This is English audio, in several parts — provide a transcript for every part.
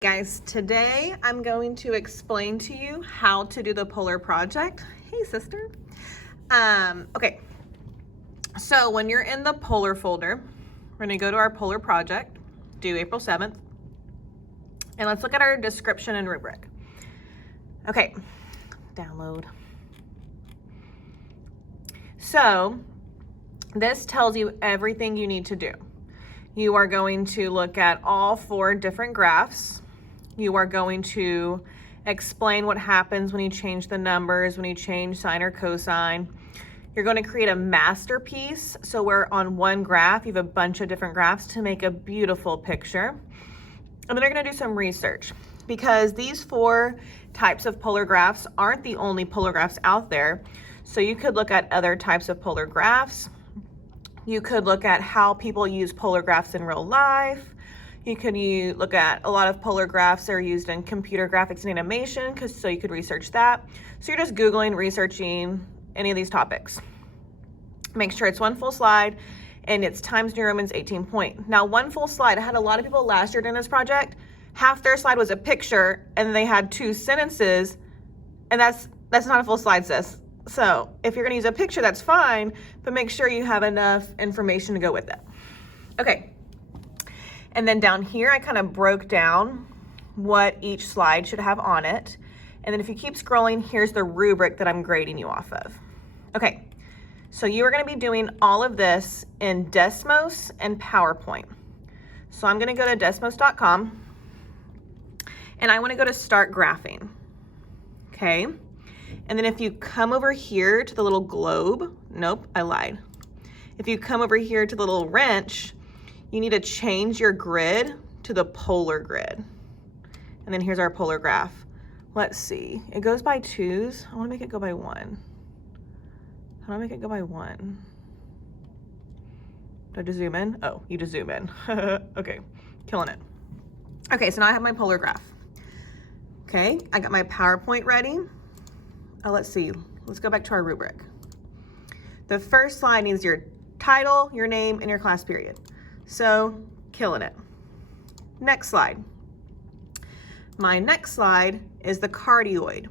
Guys, today I'm going to explain to you how to do the polar project. Hey sister. Okay, so when you're in the polar folder, we're gonna go to our polar project, due April 7th, and let's look at our description and rubric. Okay, download. So this tells you everything you need to do. You are going to look at all 4 different graphs. You are going to explain what happens when you change the numbers, when you change sine or cosine. You're going to create a masterpiece. So where on one graph, you have a bunch of different graphs to make a beautiful picture. And then you're going to do some research because these 4 types of polar graphs aren't the only polar graphs out there. So you could look at other types of polar graphs. You could look at how people use polar graphs in real life. You could look at a lot of polar graphs that are used in computer graphics and animation, so you could research that. So you're just Googling, researching any of these topics. Make sure it's one full slide and it's Times New Roman's 18 point. Now, one full slide, I had a lot of people last year doing this project. Half their slide was a picture and they had 2 sentences, and that's not a full slide, sis. So if you're gonna use a picture, that's fine, but make sure you have enough information to go with it. Okay. And then down here, I kind of broke down what each slide should have on it. And then if you keep scrolling, here's the rubric that I'm grading you off of. Okay, so you are gonna be doing all of this in Desmos and PowerPoint. So I'm gonna go to desmos.com and I wanna go to start graphing, okay? And then if you come over here to the little globe, nope, I lied. If you come over here to the little wrench, you need to change your grid to the polar grid. And then here's our polar graph. Let's see, it goes by 2s. I wanna make it go by 1. How do I make it go by 1? Do I just zoom in? Oh, you just zoom in. Okay, killing it. Okay, so now I have my polar graph. Okay, I got my PowerPoint ready. Oh, let's see, let's go back to our rubric. The first slide needs your title, your name, and your class period. So, killing it. Next slide. My next slide is the cardioid.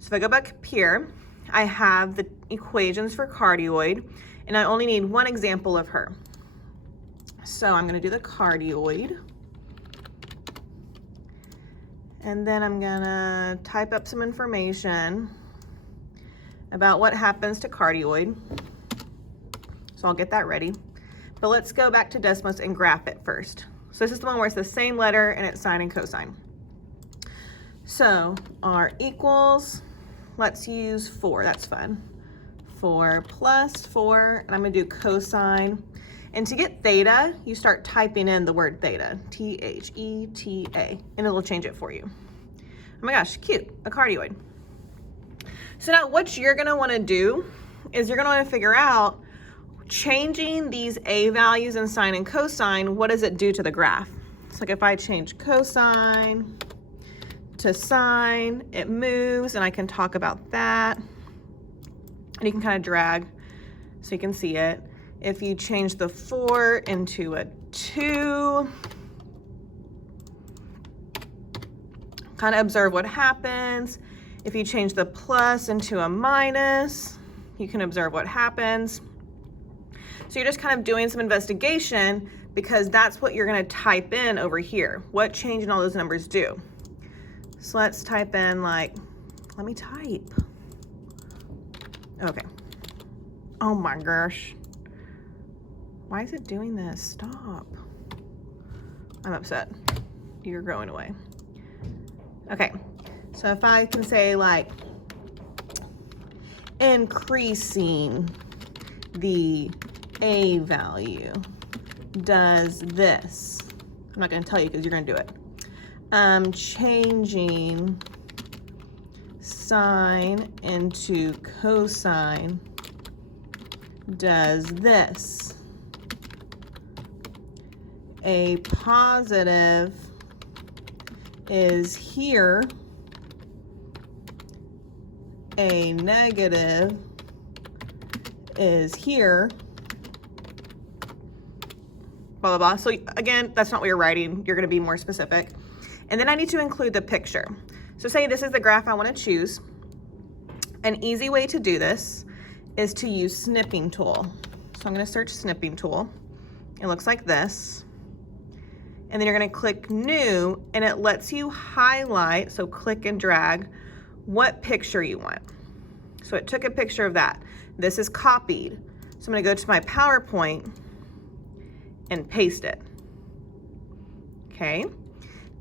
So if I go back up here, I have the equations for cardioid, and I only need one example of her. So I'm gonna do the cardioid. And then I'm gonna type up some information about what happens to cardioid. So I'll get that ready. But let's go back to Desmos and graph it first. So this is the one where it's the same letter and it's sine and cosine. So R equals, let's use 4, that's fun. 4 plus 4, and I'm gonna do cosine. And to get theta, you start typing in the word theta, T-H-E-T-A, and it'll change it for you. Oh my gosh, cute, a cardioid. So now what you're gonna wanna do is you're gonna wanna figure out changing these A values in sine and cosine, what does it do to the graph? So like if I change cosine to sine, it moves, and I can talk about that. And you can kind of drag so you can see it. If you change the 4 into a 2, kind of observe what happens. If you change the plus into a minus, you can observe what happens. So you're just kind of doing some investigation because that's what you're gonna type in over here. What changing all those numbers do? So let's type in like, let me type. Okay. Oh my gosh. Why is it doing this? Stop. I'm upset. You're going away. Okay. So if I can say like, increasing the A value does this. I'm not going to tell you because you're going to do it. Changing sine into cosine does this. A positive is here. A negative is here. Blah, blah, blah. So again, that's not what you're writing. You're going to be more specific. And then I need to include the picture. So say this is the graph I want to choose. An easy way to do this is to use snipping tool. So I'm going to search snipping tool. It looks like this. And then you're going to click new, and it lets you highlight, so click and drag, what picture you want. So it took a picture of that. This is copied. So I'm going to go to my PowerPoint and paste it. Okay.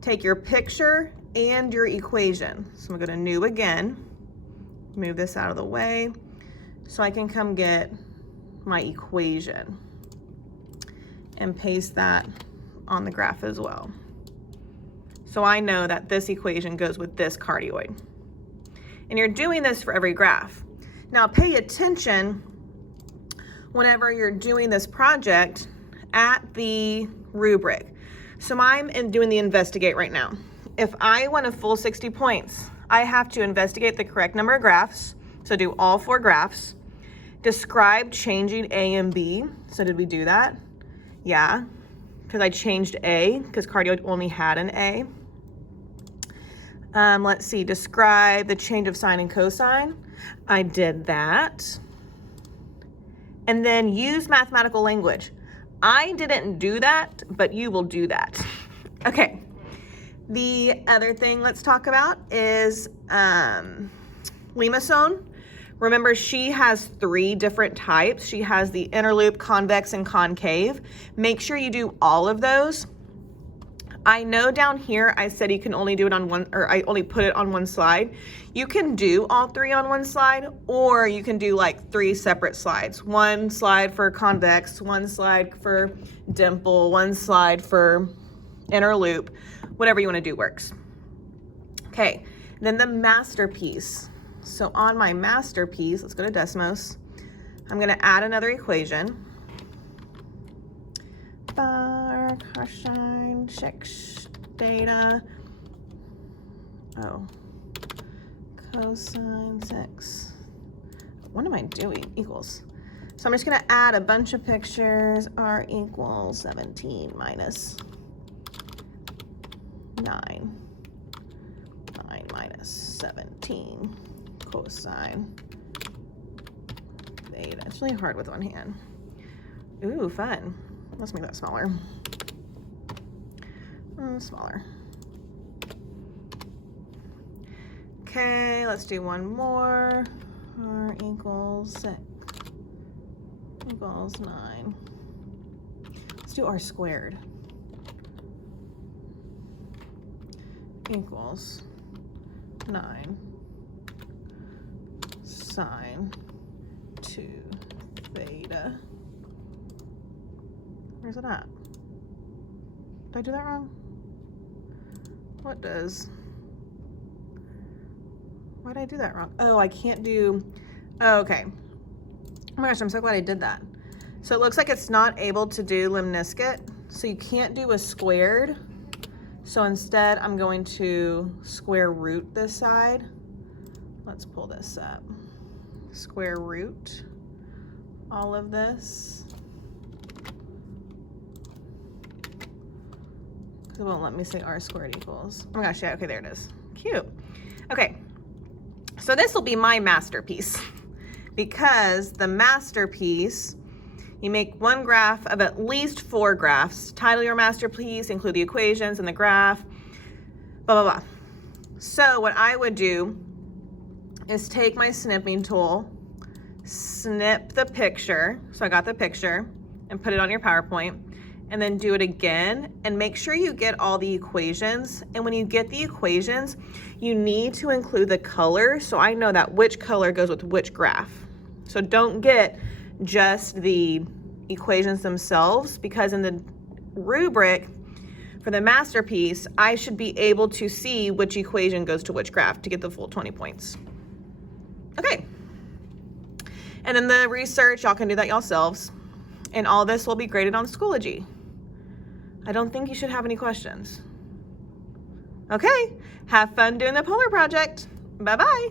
Take your picture and your equation. So I'm going to go to new again. Move this out of the way so I can come get my equation and paste that on the graph as well. So I know that this equation goes with this cardioid. And you're doing this for every graph. Now pay attention whenever you're doing this project at the rubric. So I'm doing the investigate right now. If I want a full 60 points, I have to investigate the correct number of graphs. So do all 4 graphs. Describe changing A and B. So did we do that? Yeah, because I changed A because cardioid only had an A. Let's see, describe the change of sine and cosine. I did that. And then use mathematical language. I didn't do that, but you will do that. Okay. The other thing let's talk about is limosone. Remember, she has 3 different types. She has the inner loop, convex, and concave. Make sure you do all of those. I know down here I said you can only do it on one, or I only put it on one slide. You can do all 3 on one slide, or you can do like 3 separate slides. 1 slide for convex, 1 slide for dimple, 1 slide for inner loop. Whatever you want to do works. Okay, then the masterpiece. So on my masterpiece, let's go to Desmos. I'm going to add another equation. Bar, cosine, 6, theta. Oh, cosine 6. What am I doing? Equals. So I'm just going to add a bunch of pictures. R equals 17 minus 9 minus 17 cosine theta. It's really hard with one hand. Ooh, fun. Let's make that smaller. Smaller. Okay, let's do one more. R equals 6 equals 9. Let's do R squared. Equals 9 sine 2 theta. Where's it at? Did I do that wrong? Why did I do that wrong? Oh, I can't do, oh, okay. Oh my gosh, I'm so glad I did that. So it looks like it's not able to do lemniscate. So you can't do a squared. So instead, I'm going to square root this side. Let's pull this up. Square root all of this. It won't let me say R squared equals. Oh my gosh, yeah, okay, there it is. Cute. Okay, so this will be my masterpiece because the masterpiece, you make one graph of at least 4 graphs. Title your masterpiece, include the equations and the graph, blah, blah, blah. So what I would do is take my snipping tool, snip the picture, so I got the picture, and put it on your PowerPoint, and then do it again, and make sure you get all the equations. And when you get the equations, you need to include the color, so I know that which color goes with which graph. So don't get just the equations themselves, because in the rubric for the masterpiece, I should be able to see which equation goes to which graph to get the full 20 points. Okay. And then the research, y'all can do that yourselves. And all this will be graded on Schoology. I don't think you should have any questions. Okay, have fun doing the polar project. Bye-bye.